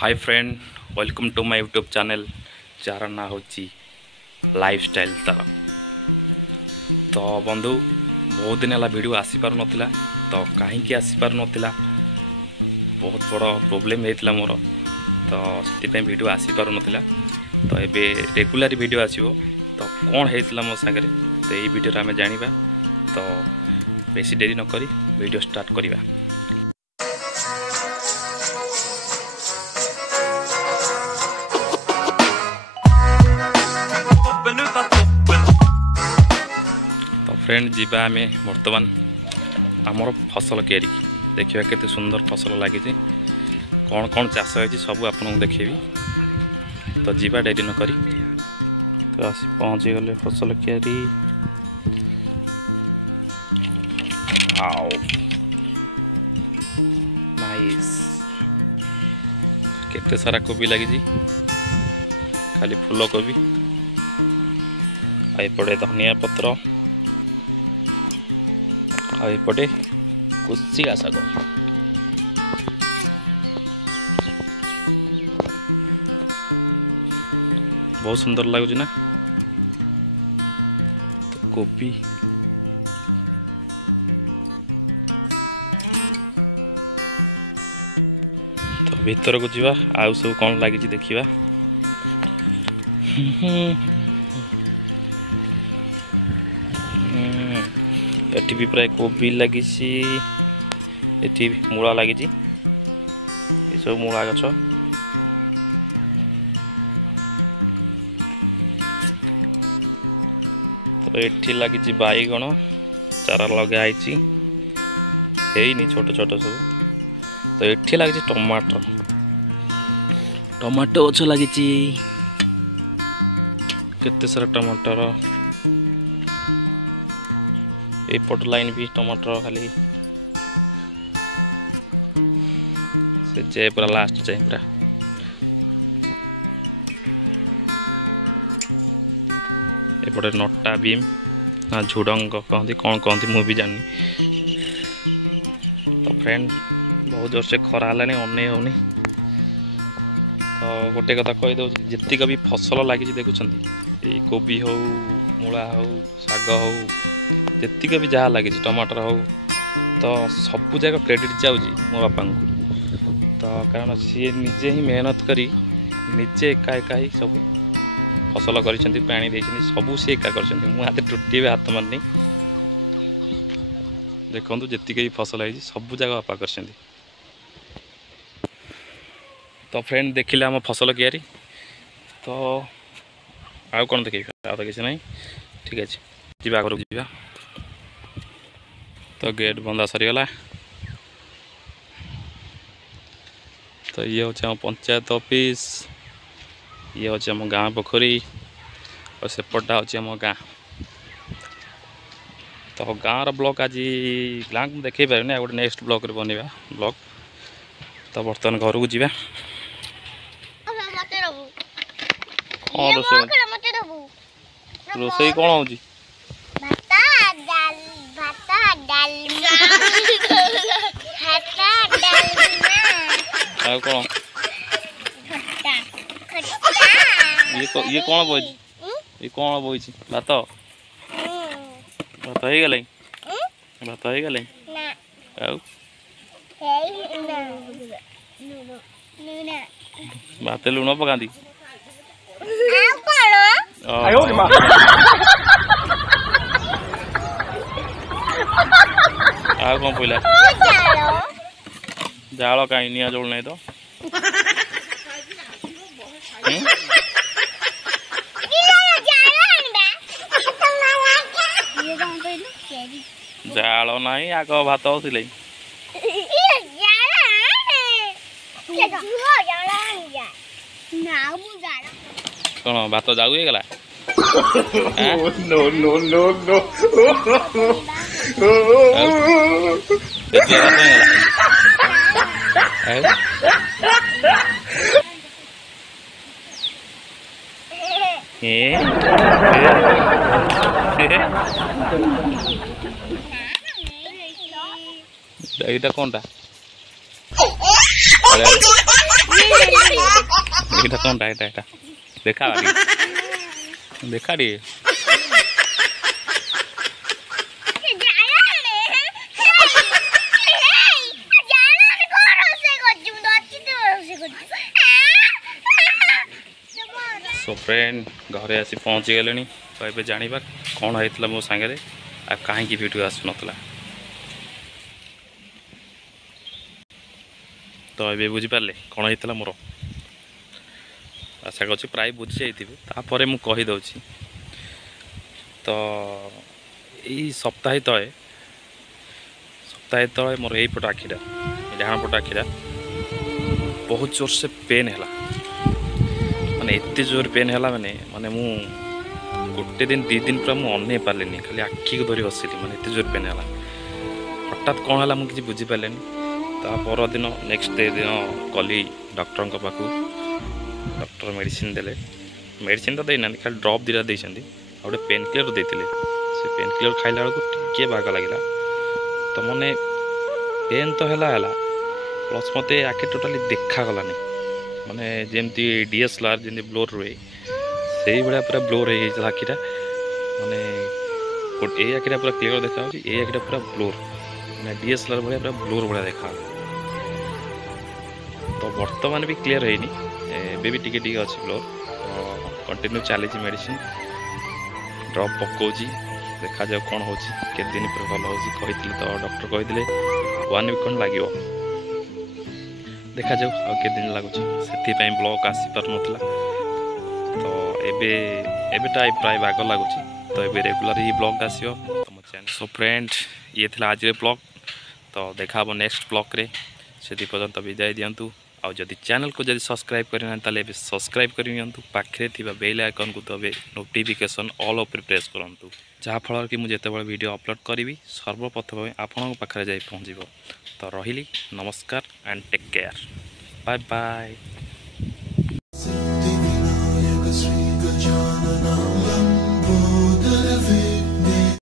Hi friend, welcome to my YouTube channel जार ना हूँ लाइफस्टाइल तार। तो बंधु बहुत दिन है वीडियो आसी पार नथिला, तो कहीं आसी पार नथिला बहुत बड़ प्रोब्लेम होता मोर, तो से वीडियो आसी पार नथिला। तो ये रेगुलर वीडियो आसीबो। तो कौन होता मो सागर तो ये वीडियो आम जाना। तो बेसी देरी न करी वीडियो स्टार्ट करिबा। तो फ्रेंड जीवा आम बर्तमान आमर फसल क्यारी देखा केते सुंदर फसल लगी, कौन कौन चाष होती सब आपको देखेबी। तो जीवा डेरी न करी तो आसी पहुँची गले फसल क्यारी। आओ नाइस, केते सारा कोबी लगी, खाली फूल कोबी। एपटे धनिया पत्र, एपटे कुसिया शाग। बहुत सुंदर लगुच ना। तो कोबी तो भीतर को जीवा, आउ सब कौन लगी देखा। एटी भी प्राय कोबी लगी, एटी मूला लगी, सब मूला गछ। तो एटी लगी बैगण चारा लगाई है छोट छोट सब। तो एटी लगी टमाटर, टमाटो गछ लगी केते सारा टमाटर। एपट लाइन भी टमाटर खाली से जाए पूरा लास्ट जाए पूरा। एपटे नटा बीम ना झुडंग कहती कौन कहती मु भी जानी। तो फ्रेंड बहुत जोर से खरा है अने होनी। तो गोटे कथा कहीदे जितक भी फसल लगी देखुं, कोबी हो मूला हो शाग हो जितक भी जहाँ लगी टमाटर हो, तो सबू जाक क्रेडिट जाऊँगी मो बापा को। तो कारण सी निजे ही मेहनत करी निजे एका एका ही सब फसल कर पानी देती सबू सी एका कर हाथ टुटे हाथ मारनी। देखो जितक भी फसल है सबू जाक बापा कर। तो फ्रेंड देखिले आम फसल क्यारी। तो आउ कौन देखे आ तो किसी ना, ठीक है जीवा घर जीवा। तो गेट बंदा सरीगला। तो ये हूँ आम पंचायत ऑफिस, ये हूँ आम गाँ पोखरी और सेपटा हूँ आम गाँ। तो गाँव ब्लॉक आज गाँ को देखे पारे गोटे नेक्स्ट ब्लॉक रे बनवा ब्लॉक। तो बर्तमान घर को जीवा। रोसई कौन हो कौन ये कौन बोई, ये कौन बोई भात भात हो गल भात हो गल भात लुण पकाती आ कौन पड़ा जाल कहीं निआ जोड़ नहीं। तो जाल नहीं आग भात होती कौन भात जाऊ गला। এইটা কোনটা? ଏଇଟା କ'ଣଟା ଏଇଟା ଦେଖା ଦେଖା ଟିକେ सो फ्रेंड घरे आसी पहुँची गले तो ये जाना कौन होता मो सांगे आ कहीं वीडियो आसुन तो ये बुझीपारे कौन होता मोर आशा कर प्राय बुझी जाइए मुझे तो यही सप्ताह तले मोर यही पट आखिटा डाण पट आखिटा बहुत जोर से पेन है माने एत जोर पेन है माने माने मु गोटे दिन 2 दिन पूरा मुझे अन पारे खाली आखि को धरी बसली मैंने एत जोर पेन है हठात कौन है मुझे बुझी पारे पर दिन नेक्स्ट डे दिन गली डॉक्टर पाखु डॉक्टर मेडिसिन देले मेडिसिन तो देना खाली ड्रॉप दीटा देते गोटे पेन किलर देते से पेन किलर खाइला बेलू टे बाग लगे तो मैंने पेन तो है प्लस मत आखि टोटाली देखागलानी माने जमती डीएसएलआर जमी ब्लोर रुए से भाया पूरा ब्लोर हो आखिटा माने ये आखिटा पूरा क्लीयर देखा ये आखिटा पूरा ब्लोर मैंने डीएसएलआर भाया पूरा ब्लोर भाया देखा तो बर्तमान भी क्लीयर है भी टी अच्छे ब्लोर तो कंटिन्यू चली मेडिसिन ड्रॉप पकाउची देखा जाओ कौन हो दिन पर भल हो तो डॉक्टर कहते 1 वीक खंड लगे देखा जाओ आ दिन लगुच से ब्लॉक आसी पार ना तो एबेटा प्राय बाग लगुच तो ये रेगुलर ही ब्लॉग आसो तुम चैनल सो फ्रेंड ये थी आज ब्लॉग तो देखा नेक्स्ट ब्लॉग रे से पर्यंत विदाय दिंतु आउ जदि चैनल को जब सब्सक्राइब करना ताले सब्सक्राइब करनियंतु पाखरे थिबा बेल आइकन को तबे नोटिफिकेशन ऑल ऊपर प्रेस करंतु जहाँ फल कि मुझे जिते वीडियो अपलोड करी सर्वप्रथम आपण पाखरे जाई पहुँचब तो रही नमस्कार and take care bye bye.